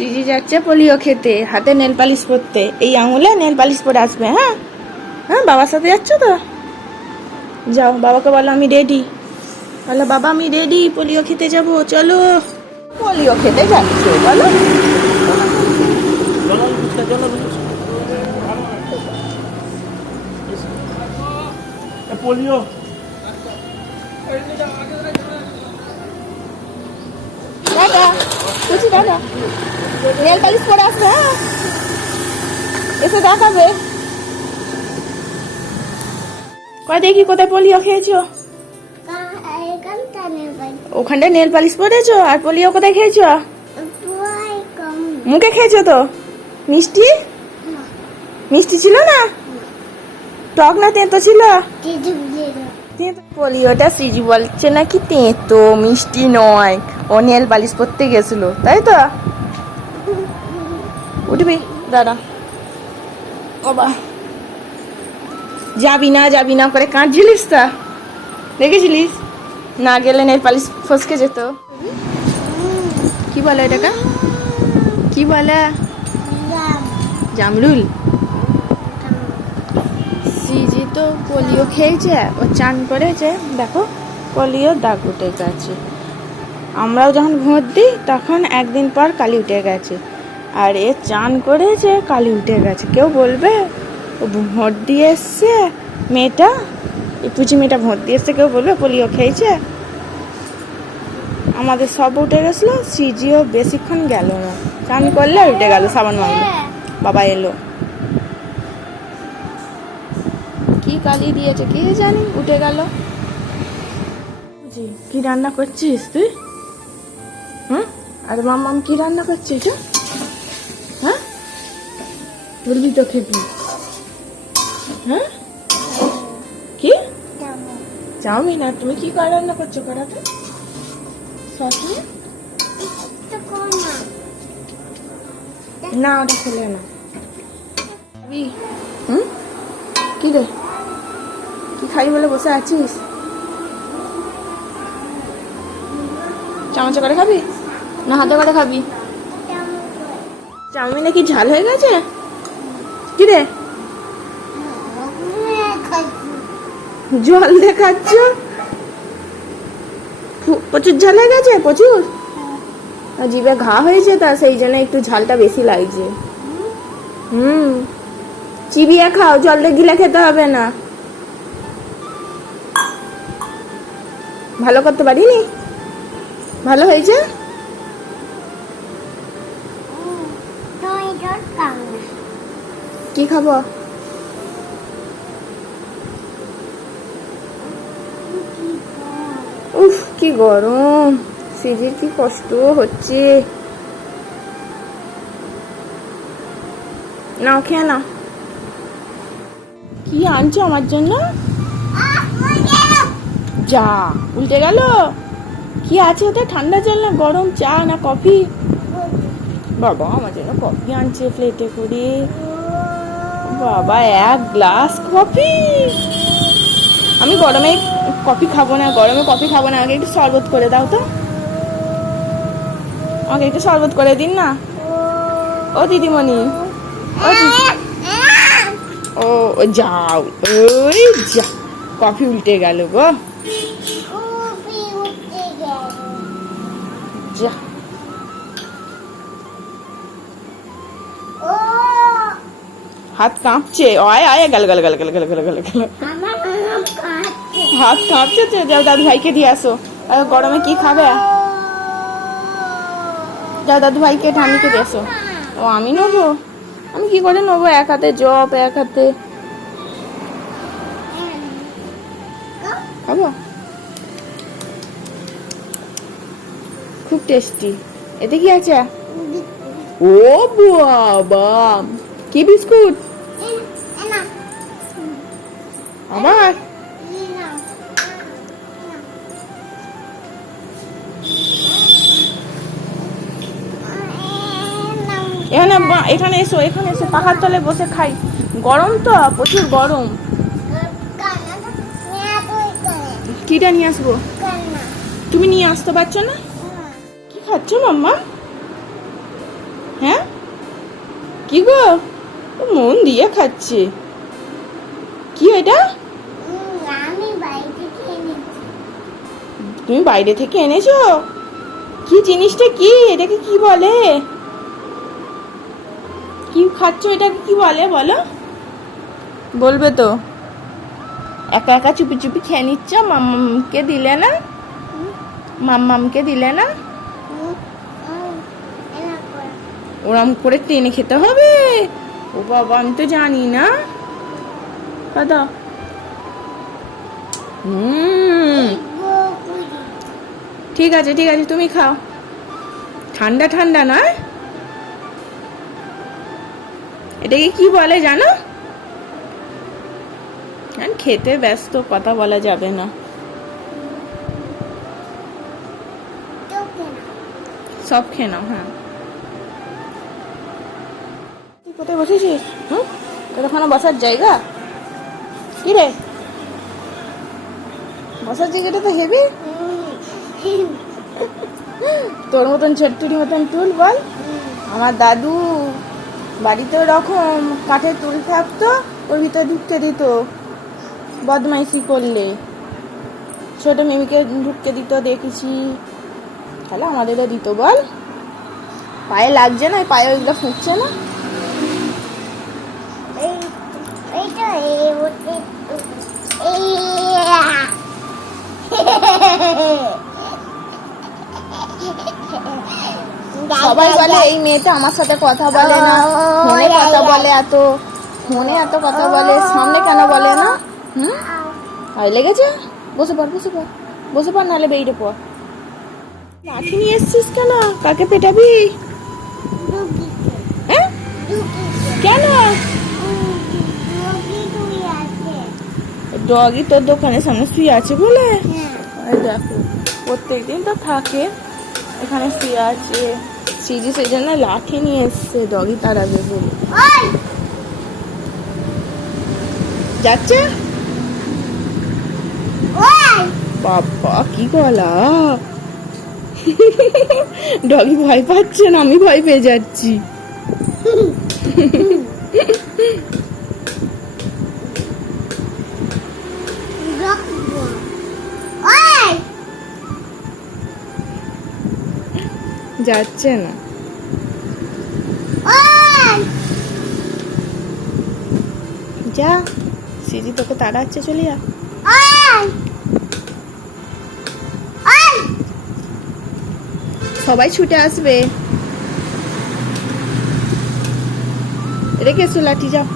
CG যাচ্ছে polio খেতে, হাতে নেল পালিশ পরতে, এই আঙুলে নেল পালিশ পরে আসবে। হ্যাঁ হ্যাঁ, বাবার সাথে যাচ্ছ তো? যাও, বাবাকে বলো আমি রেডি। বলো বাবা আমি রেডি, পোলিও খেতে যাব, চলো। পোলিও খেতে যাচ্ছে বলো। পোলিও দাদা বুঝি দাদা নেল পালিশ পরে আসবে। হ্যাঁ, এসে দেখাবে। কয় দেখি কোথায় পোলিও খেয়েছো? ওখানটা নেল পালিশ পরেছো। আর পোলিও কোথায় খেয়েছো? মুখে খেয়েছো তো? মিষ্টি মিষ্টি ছিল না? টক না তেঁতো ছিল? পোলিওটা সিজি বলছে নাকি তেঁতো, মিষ্টি নয়। ও নেল পালিশ পরতে গেছিল, তাই তো? উঠবি দাদা। বাবা যাবি না যাবি না করে কাঁদছিলিস তা দেখেছিলিস? না গেলে নেল পালিশ ফসকে যেত। কি বলে এটাকে? কি বলে? জামরুল। সিজি তো পোলিও খেয়েছে, ও চান করেছে, দেখো পোলিও দাগ উঠে গেছে। আমরাও যখন ভোট দিই তখন একদিন পর কালি উঠে গেছে, আর এ চান করেছে কালি উঠে গেছে। কেউ বলবে ও ভোট দিয়ে এসছে মেয়েটা, এই পুচি মেয়েটা ভোট দিয়ে এসছে, কেউ বলবে পোলিও খেয়েছে? আমাদের সব উঠে গেছিলো, সিজিও বেশিক্ষণ গেল না, চান করলে উঠে গেল, সাবান মারলো, বাবা এলো। কি কালি দিয়েছে কে জানি, উঠে গেল। কি রান্না করছিস তুই? হুম, আর মাম্মাম কি রান্না করছিস? হ্যাঁ বলবি তো খেবি? হ্যাঁ কি চাউমিন? আর তুমি কি করে রান্না করছো? করাতে সস নিয়ে না, ওটা খেলে না। হুম, কি রে, কি খাই বলে বসে আছিস? চামচে করে খাবি না হাতে করে খাবি? চাউমিনে কি ঝাল হয়ে গেছে? কি রে, জল দেখাচ্ছ? প্রচুর ঝাল হয়ে গেছে, প্রচুর। জিভে ঘা হয়েছে, তা সেই জন্য একটু ঝালটা বেশি লাগছে। চিবিয়ে খাও, জলটা গিলে খেতে হবে না। ভালো করতে পারিনি? ভালো হয়েছে? কি খাবো? উফ কি গরম, সিজির কি কষ্ট হচ্ছে। নাও খেয়ে না। কি আনছো আমার জন্য? যা, উল্টে গেল। কি আছে ওতে? ঠান্ডা জল না গরম চা না কফি? বাবা আমার জন্য কফি আনছে প্লেটে করে। বাবা 1 গ্লাস কফি। আমি গরমে কফি খাবো না, গরমে কফি খাবো না। আমাকে একটু শরবত করে দাও তো, আমাকে একটু শরবত করে দিন না। ও দিদিমণি, ও যাও, ওই যা, কফি উল্টে গেল গো। যা, হাত কাঁপছে। আয় আয়, গেল গেল গেল গেল গেল গেল গেল গেল, হাত কাঁপছে। যাও দাদু ভাইকে দিয়ে আসো। গরমে কি খাবে? যাও দাদু ভাইকে ঠাম্মিকে দিয়ে আসো। ও আমি নেবো? আমি কি করে নেবো? এক হাতে জব, এক হাতে খাবো। খুব টেস্টি। এতে কি আছে? ও বাবা, কি বিস্কুট? আমার এখানে এসো, এখানে এসো, পাখার তলে বসে খাই। গরম তো, প্রচুর গরম। কিটা নিয়ে আসবো? তুমি নিয়ে আসতে পারছো না? কি খাচ্ছ মাম্মা? কি গো, ও মন দিয়ে খাচ্ছে। কি এটা? তুমি বাইরে থেকে এনেছো? কি জিনিসটা কি? এটাকে কি বলে? কি খাচ্ছ? এটাকে কি বলে বলো? বলবে তো। একা একা চুপি চুপি খেয়ে নিচ্ছ, মাম্মামকে দিলে না? মাম্মামকে দিলে না? ওরম করে টেনে খেতে হবে? ও বাবা, আমি তো জানি না। দাদা, ঠিক আছে ঠিক আছে, তুমি খাও। ঠান্ডা ঠান্ডা না? এটাকে কি বলে জানো? খেতে ব্যস্ত, কথা বলা যাবে না। সব খেয়ে নাও। হ্যাঁ, তুই কোথায় বসেছিস? ওখানে বসার জায়গা কি রে? বসার জায়গাটা তো হেভি। তোর মতন ছোট্টুরি মতন টুল বল। আমার দাদু বাড়িতে ওরকম কাঠের টুল থাকতো, ওর ভিতরে ঢুকতে দিত বদমাইশি করলে। ছোট মিমিকে ঢুকতে দিত, দেখেছি। তাহলে আমাদেরও দিত বল। পায়ে লাগছে না? পায়ে ওইগুলো ফুঁকছে না? সবাই বলে এই মেয়েটা আমার সাথে কথা বলে না, ফোনে কথা বলে, ফোনে এত কথা বলে, সামনে কেন বলে না? ভয় লেগেছে? বসে পড়, বসে পড়, বসে পড়, নাহলে বেরিয়ে পড়। লাঠি নিয়ে এসছিস কেন? কাকে পেটাবি? হ্যাঁ, কেন? ডগি তোর দোকানের সামনে শুয়ে আছে বলে? দেখো, প্রত্যেকদিন তো থাকে এখানে শুয়ে আছে। সিজি সেই জন্য লাঠি নিয়ে এসছে, ডগি তাড়াবে বলে। যাচ্ছে? বাবা কি গলা! ডগি ভয় পাচ্ছে না, আমি ভয় পেয়ে যাচ্ছি। যাচ্ছে না। যা, সিজি তোকে তাড়াচ্ছে, চলে যা। সবাই ছুটে আসবে। রেখে এসো লাঠি, যাও।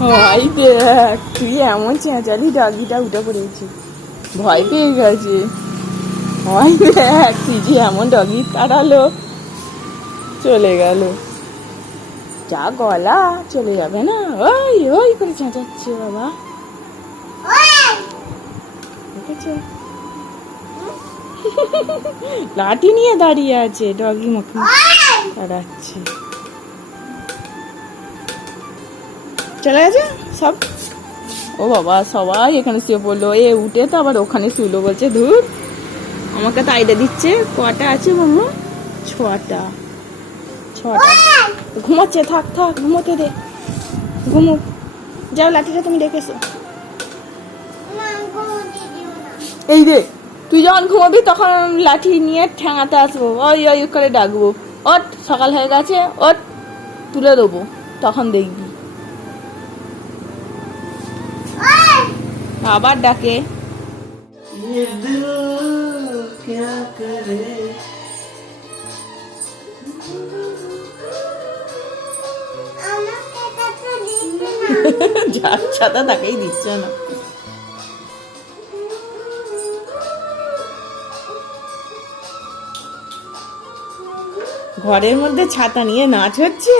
ভাই দেখ, তুই এমন চেঁচালি, ডাগিটা উঠে পড়েছি, ভয় পেয়ে গেছে। ভাই দেখ, সিজি এমন ডগি তাড়ালো, চলে গেল। যা গলা, চলে যাবে না? ওই ওই করে চেঁচাচ্ছে বাবা। দেখেছো? লাঠি নিয়ে দাঁড়িয়ে আছে, ডগি মুখে তাড়াচ্ছে। চলে গেছে সব। ও বাবা, সবাই এখানে শুয়ে পড়লো। এ উঠে তো আবার ওখানে শুলো, বলছে ধুর, আমাকে তো আইডিয়া দিচ্ছে। কটা আছে মাম্মা? 6টা। ঘুমাচ্ছে, থাক থাক, ঘুমোতে দে, ঘুমুক। যাও, লাঠিটা তুমি রেখেছো। এই রে, তুই যখন ঘুমাবি তখন লাঠি নিয়ে ঠ্যাঙাতে আসবো, ওই ওই করে ডাকবো, ওঠ সকাল হয়ে গেছে, ওঠ, তুলে দেবো, তখন দেখবি। আবার ডাকে। যার ছাতা তাকেই দিচ্ছে না। ঘরের মধ্যে ছাতা নিয়ে নাচ হচ্ছে।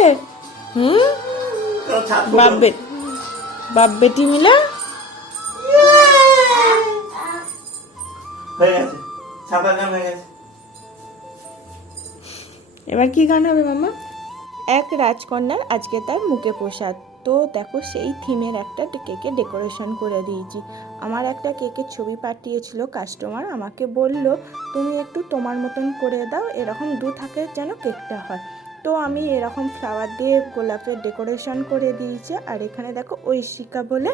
বাপ বেটি মিলে। এবার কি গান হবে মামা? এক রাজকন্যার আজকে তার মুখে প্রসাদ। তো দেখো সেই থিমের একটা কেকে ডেকোরেশন করে দিয়েছি। আমার একটা কেকের ছবি পাঠিয়েছিল কাস্টমার, আমাকে বলল তুমি একটু তোমার মতন করে দাও, এরকম 2 থাকের যেন কেকটা হয়। তো আমি এরকম ফ্লাওয়ার দিয়ে গোলাপের ডেকোরেশন করে দিয়েছি। আর এখানে দেখো ঐশিকা বলে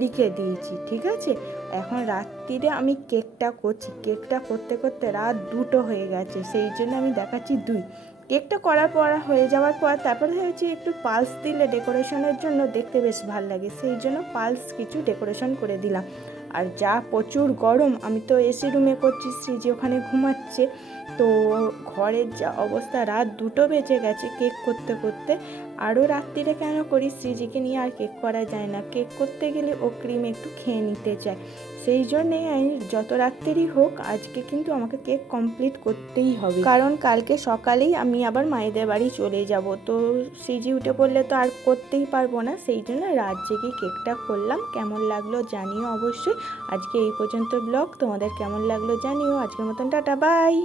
লিখে দিয়েছি, ঠিক আছে। এখন রাত্রিরে আমি কেকটা করছি, কেকটা করতে করতে রাত 2টো হয়ে গেছে, সেই জন্য আমি দেখাচ্ছি 2। কেকটা করার পর হয়ে যাওয়ার পর তারপরে ভেবেছি একটু পালস দিলে ডেকোরেশনের জন্য দেখতে বেশ ভালো লাগে, সেই জন্য পালস কিছু ডেকোরেশন করে দিলাম। আর যা প্রচুর গরম, আমি তো এসি রুমে করছি, শ্রীজি ওখানে ঘুমাচ্ছে। তো ঘরের যা অবস্থা, রাত 2টো বেজে গেছে কেক করতে করতে। আরও রাত্রিরে কেন করি, শ্রীজিকে নিয়ে আর কেক করা যায় না, কেক করতে গেলে ও ক্রিম একটু খেয়ে নিতে চায়, সেই জন্যে আমি যত রাত্রেরই হোক আজকে কিন্তু আমাকে কেক কমপ্লিট করতেই হবে, কারণ কালকে সকালেই আমি আবার মায়েদের বাড়ি চলে যাব। তো সিজি উঠে পড়লে তো আর করতেই পারবো না, সেই জন্য রাত জেগে কেকটা করলাম। কেমন লাগলো জানিও অবশ্যই। আজকে এই পর্যন্ত ব্লগ, তোমাদের কেমন লাগলো জানিও। আজকের মতন টাটা, বাই।